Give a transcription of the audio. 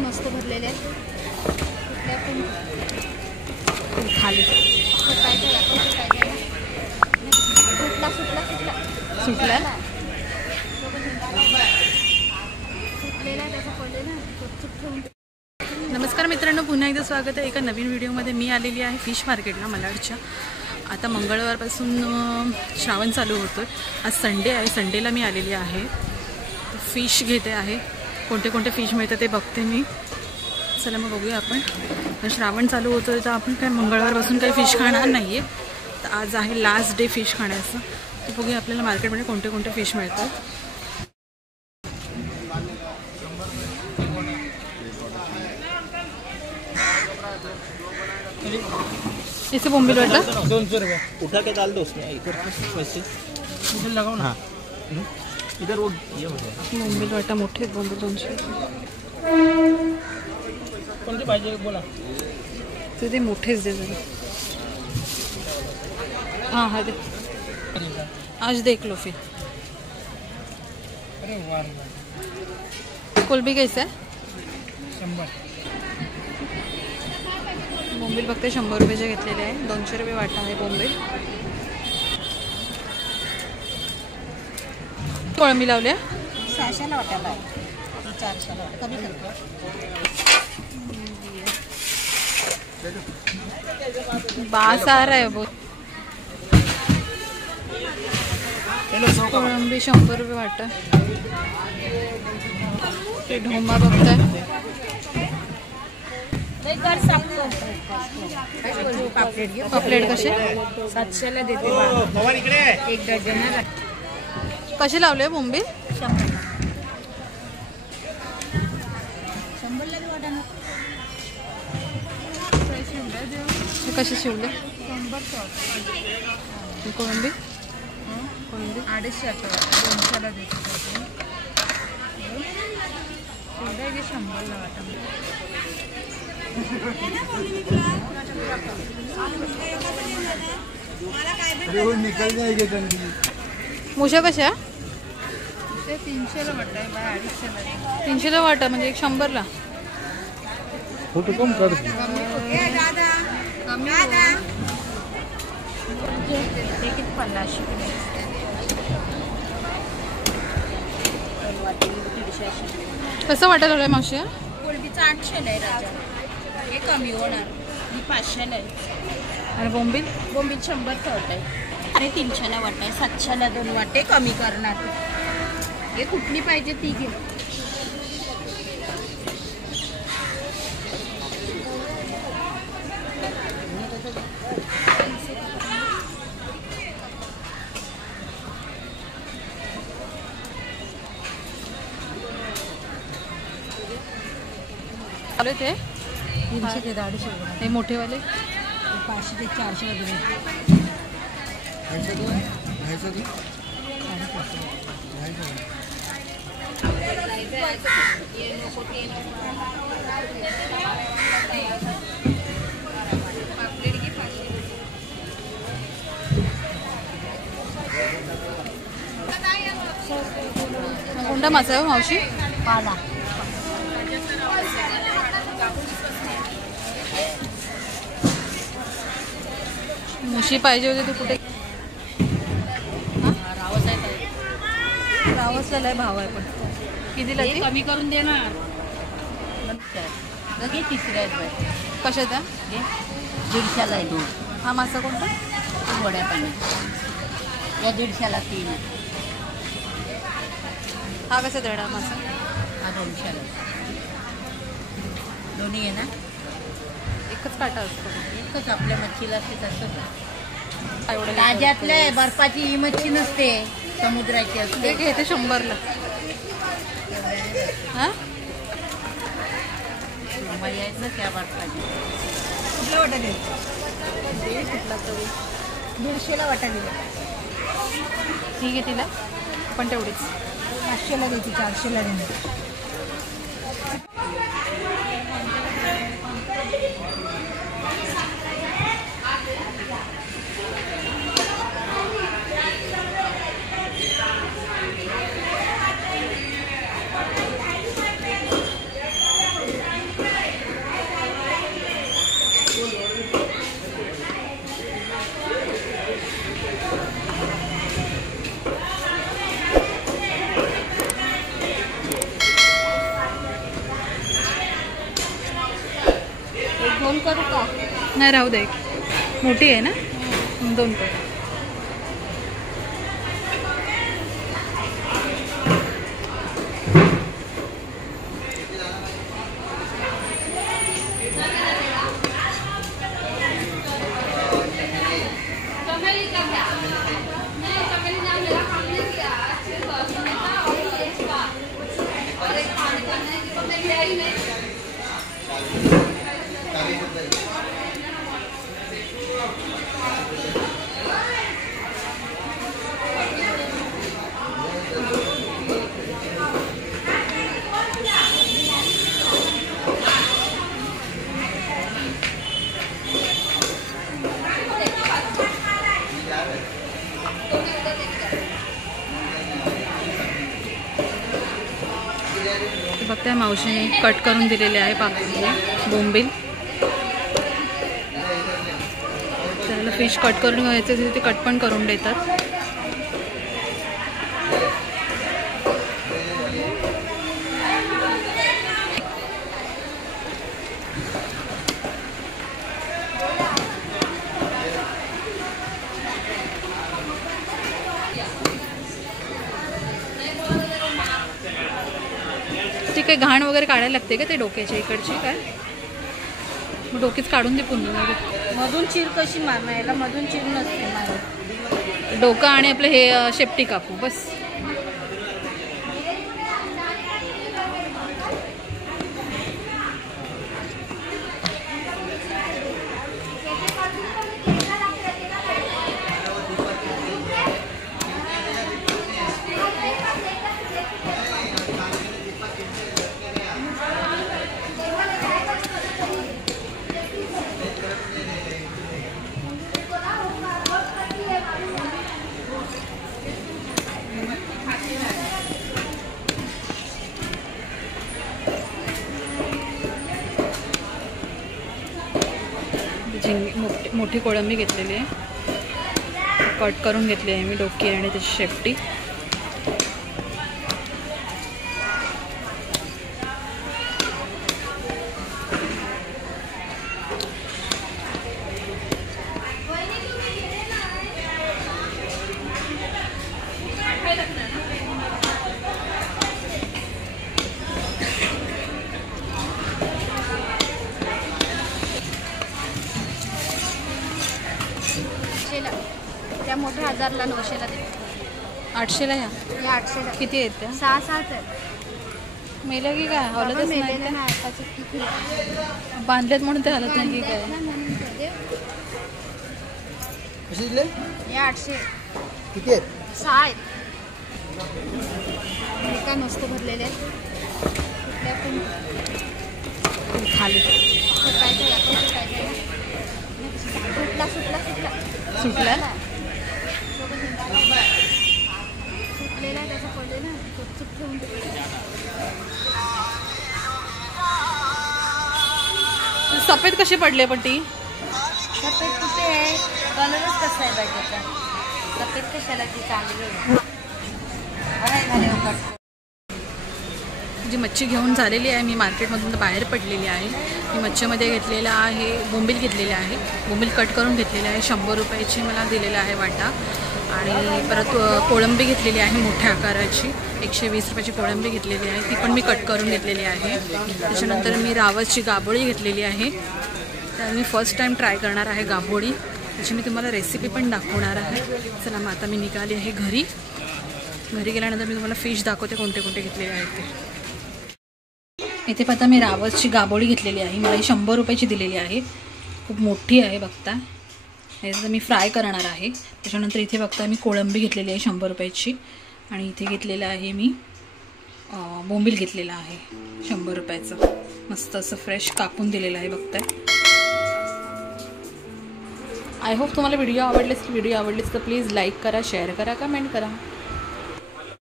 मस्त भरलेले आहेत. खाली सुटला नमस्कार मित्रांनो, पुन्हा एकदा स्वागत आहे एका नवीन व्हिडिओमध्ये. मी आलेली आहे फिश मार्केटला मलाडच्या. आता मंगळवारपासून श्रावण चालू होतो. आज संडे आहे, संडेला मी आलेली आहे. फिश घेते आहे. कोणते कोणते फिश मिळतं ते बघते मी. चला मग बघूया आपण. श्रावण चालू होतं तर आपण काय मंगळवारपासून काही फिश खाणार नाही आहे. तर आज आहे लास्ट डे फिश खाण्याचं. तर बघूया आपल्याला मार्केटमध्ये कोणते कोणते फिश मिळतात. इसे बोंबील वाटा 200 रुपये उठा के डाल दो उसमें इधर वैसे इधर लगाओ ना. इधर वो ये बोंबील वाटा मोठे बोंबील 200 कोणते पाहिजे बोला. ते मोठेच दे जरा. हाँ हाँ दे. आज देख लो फिर. अरे वाह, कोलंबी कैसा है? 100. बोंबील फक्त 100 रुपयाचे घेतलेले आहे. 200 रुपये वाटा आहे बोंबील. कोळंबी लावल्या 600 वाटायला आहे, 400 कमी करतो. बास आ रहा है बहुत. कोळंबी 100 रुपये वाटा. ते ढोमा बघताय. पापलेट कसे? 700ला देते. एक डझन कसे लावले बोंबील? 100ला वाटा. कसे शिवले? कोळंबी 250 200ला देते. 100ला वाटा. मुशा कशा? ते 300ला वाटा आहे, 250ला. 300ला वाटा म्हणजे 100ला. फोटो कम कर. एक 50 कसं वाटायला लागलं मावशी? कोलंबीचा 800ला आहे राजा. हे कमी होणार. ही 500ला आहे. आणि बोंबील? बोंबील 100 वाटा आहे. आणि 300ला वाटा आहे. 700ला 2 वाटे कमी करणार. हे कुठली पाहिजे ती घे. आले ते 300 ते 250 हे मोठेवाले 500 ते 400 वगैरे. कोणता मासा आहे मावशी? पाला मुशी पाहिजे होती तू कुठे? रावसला लय भाव आहे पण कितीला ती? कमी करून देणार. तिसऱ्या कशाचा? 150ला आहे. 2 हा मासा कोणता? गोड्या पाणी या 150ला 3. हा कसा दडा मासा? हा 200ला. दोन्ही आहे ना? एकच काटा असतो. एकच आपल्या मच्छीला असते तसंच. एवढं ताज्यातलं बर्फाची ही मच्छी नसते, समुद्राची असते. घेते 100ला. हा आहेत ना त्या बर्फाची. कुठला वाटा दे? कुठला तरी 150ला वाटा दिला. ठीक आहे तिला पण तेवढीच. 500ला द्यायची, 400ला देणार. 2 करू का? नाही राहू दे, मोठी आहे ना, 2 कर. बघताय मावशीने कट करून दिलेले आहे बोंबील. त्याला फिश कट करून घ्यायचं ते कट पण करून देतात. ती काही घाण वगैरे काढायला लागते का ते डोक्याच्या इकडची काय? मग डोकीच काढून दे पुन्हा. मधून चीर कशी मारणार? याला मधून चीर नसते मारत. डोकं आणि आपलं हे शेपटी कापू बस. मोठी कोळंबी घेतलेली आहे, कट करून घेतली आहे मी डोकी आणि त्याची शेपटी. त्या मोठ्या 1000ला 900ला देते. 800ला या 800ला किती आहेत त्या? 6 आहेत. मेलं की काय? हलतच नाही. बांधलेत म्हणून ते हलत नाही की काय? हे 800 किती आहेत? 6 आहेत. काय मस्त भरलेले आहेत. कुठल्या पण खाली सुटायचं यातून सुटायचं. सुटला सुटला सुटला सुटला. सुटलेला त्याचा पडलेला चुप ठेवून. सफेद कशी पडले पण ती? सफेद कुठे आहे? कलरच कसा आहे बाईचा? सफेद कशाला ती चांगली जी मच्छी घेऊन झालेली आहे, मी मार्केटमधून बाहेर पडलेली आहे. मी मच्छीमध्ये घेतलेला आहे बोंबील घेतलेले आहे. बोंबील कट करून घेतलेले आहे. 100 रुपयाची मला दिलेला आहे वाटा. आणि परत कोळंबी घेतलेली आहे मोठ्या आकाराची. 120 रुपयाची कोळंबी घेतलेली आहे, ती पण मी कट करून घेतलेली आहे. त्याच्यानंतर मी रावसची गाभोळी घेतलेली आहे. तर मी फर्स्ट टाईम ट्राय करणार आहे गाभोळी. त्याची मी तुम्हाला रेसिपी पण दाखवणार आहे. चला मग आता मी निघाली आहे घरी. घरी गेल्यानंतर मी तुम्हाला फिश दाखवते कोणते कोणते घेतलेले आहेत ते. इथे पाहता मी रावसची गाभोळी घेतलेली आहे. मला ही 100 रुपयाची दिलेली आहे. खूप मोठी आहे बघता. याचं मी फ्राय करणार आहे. त्याच्यानंतर इथे बघता मी कोळंबी घेतलेली आहे 100 रुपयाची. आणि इथे घेतलेलं आहे मी बोंबील घेतलेला आहे 100 रुपयाचं. मस्त असं फ्रेश कापून दिलेलं आहे बघताय. आय होप तुम्हाला व्हिडिओ आवडलेच तर प्लीज लाईक करा, शेअर करा, कमेंट करा.